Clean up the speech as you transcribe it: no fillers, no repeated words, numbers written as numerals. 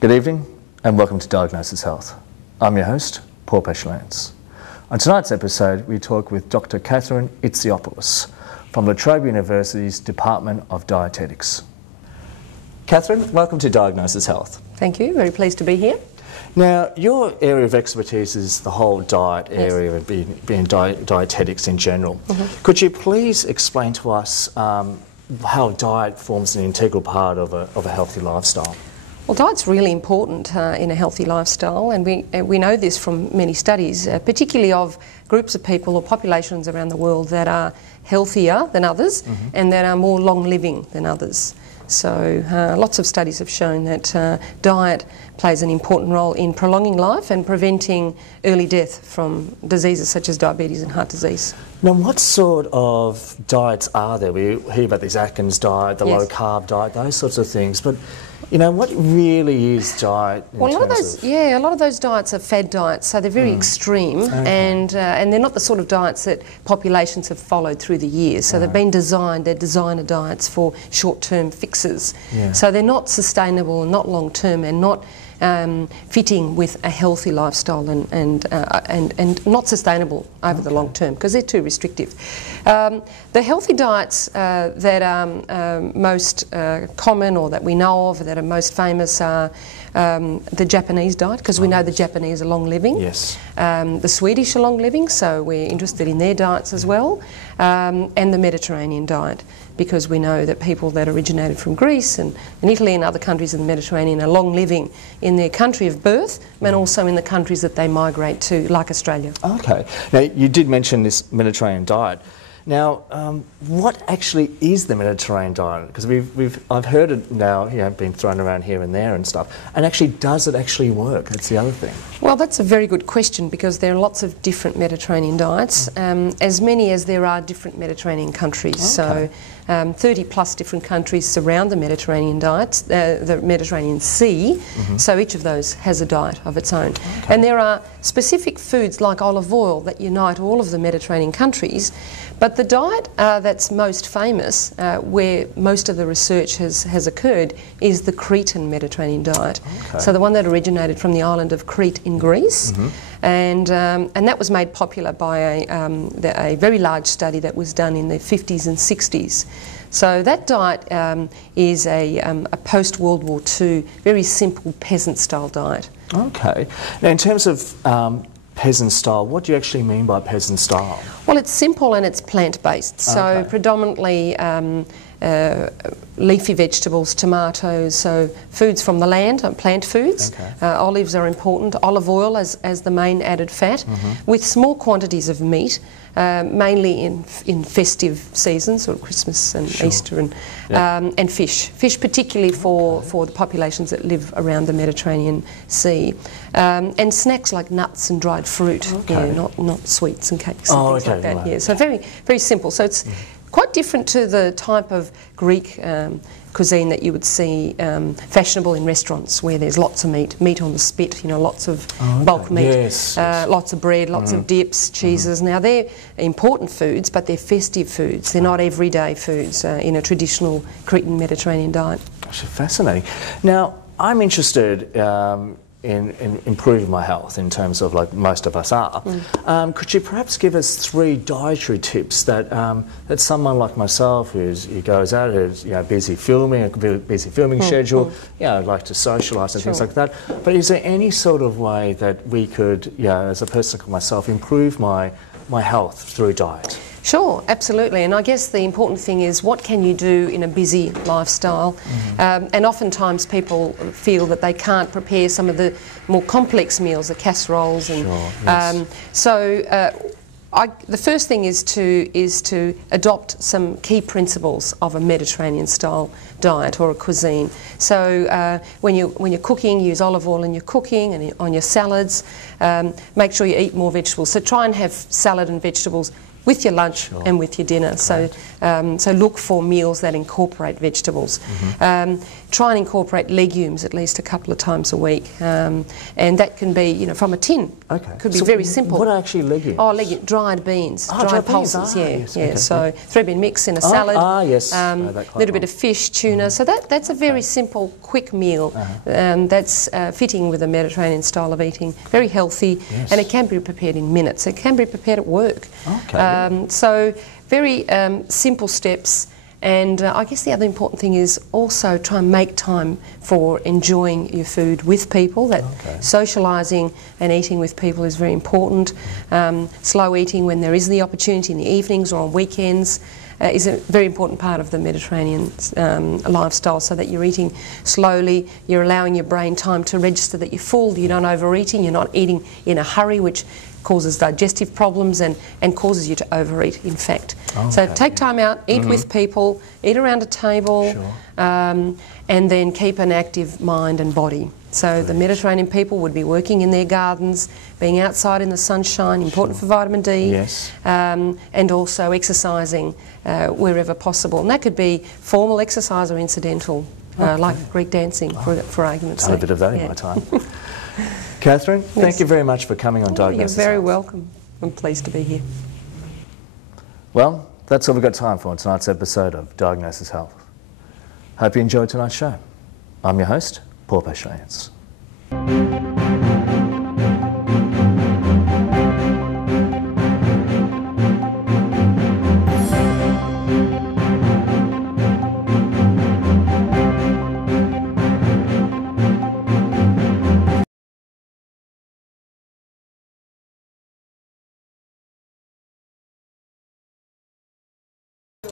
Good evening and welcome to Diagnosis Health. I'm your host, Paul Peshlance. On tonight's episode, we talk with Dr. Catherine Itsiopoulos from La Trobe University's Department of Dietetics. Catherine, welcome to Diagnosis Health. Thank you, very pleased to be here. Now, your area of expertise is the whole diet area of being dietetics in general. Could you please explain to us how diet forms an integral part of a healthy lifestyle? Well, diet's really important in a healthy lifestyle, and we know this from many studies, particularly of groups of people or populations around the world that are healthier than others and that are more long-living than others. So lots of studies have shown that diet plays an important role in prolonging life and preventing early death from diseases such as diabetes and heart disease. Now, what sort of diets are there? We hear about this Atkins diet, the low-carb diet, those sorts of things, but you know, what really is diet? Well, a lot of those diets are fad diets, so they're very extreme, and they're not the sort of diets that populations have followed through the years. So they've been designed, they're designer diets for short-term fixes. So they're not sustainable and not long-term and not fitting with a healthy lifestyle and not sustainable over the long term because they're too restrictive. The healthy diets that are most common or that we know of, that are most famous are the Japanese diet, because we know the Japanese are long-living. Yes. The Swedish are long-living, so we're interested in their diets as well, and the Mediterranean diet, because we know that people that originated from Greece and Italy and other countries in the Mediterranean are long-living in their country of birth and also in the countries that they migrate to, like Australia. Okay. Now, you did mention this Mediterranean diet. Now, what actually is the Mediterranean diet? Because I've heard it now, you know, being thrown around here and there and stuff. And actually, does it actually work? That's the other thing. Well, that's a very good question, because there are lots of different Mediterranean diets, as many as there are different Mediterranean countries. So 30 plus different countries surround the Mediterranean diets, the Mediterranean Sea, so each of those has a diet of its own. And there are specific foods like olive oil that unite all of the Mediterranean countries, but the diet that's most famous, where most of the research has occurred, is the Cretan Mediterranean diet. So the one that originated from the island of Crete in Greece, and that was made popular by a very large study that was done in the 50s and 60s. So that diet is a post-World War II, very simple peasant-style diet. Okay. Now, in terms of peasant style, what do you actually mean by peasant style? Well, it's simple and it's plant-based, so predominantly leafy vegetables, tomatoes, so foods from the land, plant foods. Olives are important, olive oil as the main added fat, with small quantities of meat, mainly in festive seasons, or Christmas and Easter, and fish. Fish particularly for the populations that live around the Mediterranean Sea. And snacks like nuts and dried fruit, not sweets and cakes and things like that. So very, very simple. So it's quite different to the type of Greek cuisine that you would see fashionable in restaurants, where there's lots of meat on the spit, you know, lots of bulk meat, lots of bread, lots of dips, cheeses. Now, they're important foods, but they're festive foods. They're not everyday foods in a traditional Cretan Mediterranean diet. Gosh, fascinating. Now, I'm interested in improving my health, in terms of, like most of us are. Could you perhaps give us 3 dietary tips that that someone like myself who goes out, who's busy filming, schedule, like to socialise and things like that, but is there any sort of way that we could, as a person like myself, improve my health through diet? Sure, absolutely, and I guess the important thing is, what can you do in a busy lifestyle? And oftentimes people feel that they can't prepare some of the more complex meals, the casseroles, and the first thing is to adopt some key principles of a Mediterranean style diet or a cuisine. So when you're cooking, use olive oil in your cooking and on your salads. Make sure you eat more vegetables. So try and have salad and vegetables with your lunch and with your dinner. So, so look for meals that incorporate vegetables. Try and incorporate legumes at least a couple of times a week, and that can be, you know, from a tin. Could be So very simple. What are actually legumes? Oh, dried beans, dried pulses. Yes, yeah. So 3-bean mix in a salad. Yes. A little bit of fish, tuna. So that's a very simple, quick meal. That's fitting with a Mediterranean style of eating. Very healthy, and it can be prepared in minutes. It can be prepared at work. So very simple steps, and I guess the other important thing is also try and make time for enjoying your food with people. That socialising and eating with people is very important. Slow eating when there is the opportunity in the evenings or on weekends is a very important part of the Mediterranean lifestyle, so that you're eating slowly, you're allowing your brain time to register that you're full, you're not overeating, you're not eating in a hurry, which causes digestive problems and causes you to overeat, in fact. So take time out, eat with people, eat around a table, and then keep an active mind and body. So the Mediterranean people would be working in their gardens, being outside in the sunshine, important for vitamin D, and also exercising wherever possible. And that could be formal exercise or incidental, like Greek dancing, for argument's sake. Done a bit of that in my time. Catherine, thank you very much for coming on Diagnosis You're very Health. welcome. I'm pleased to be here. Well, that's all we've got time for on tonight's episode of Diagnosis Health. Hope you enjoyed tonight's show. I'm your host, Paul Pashayans.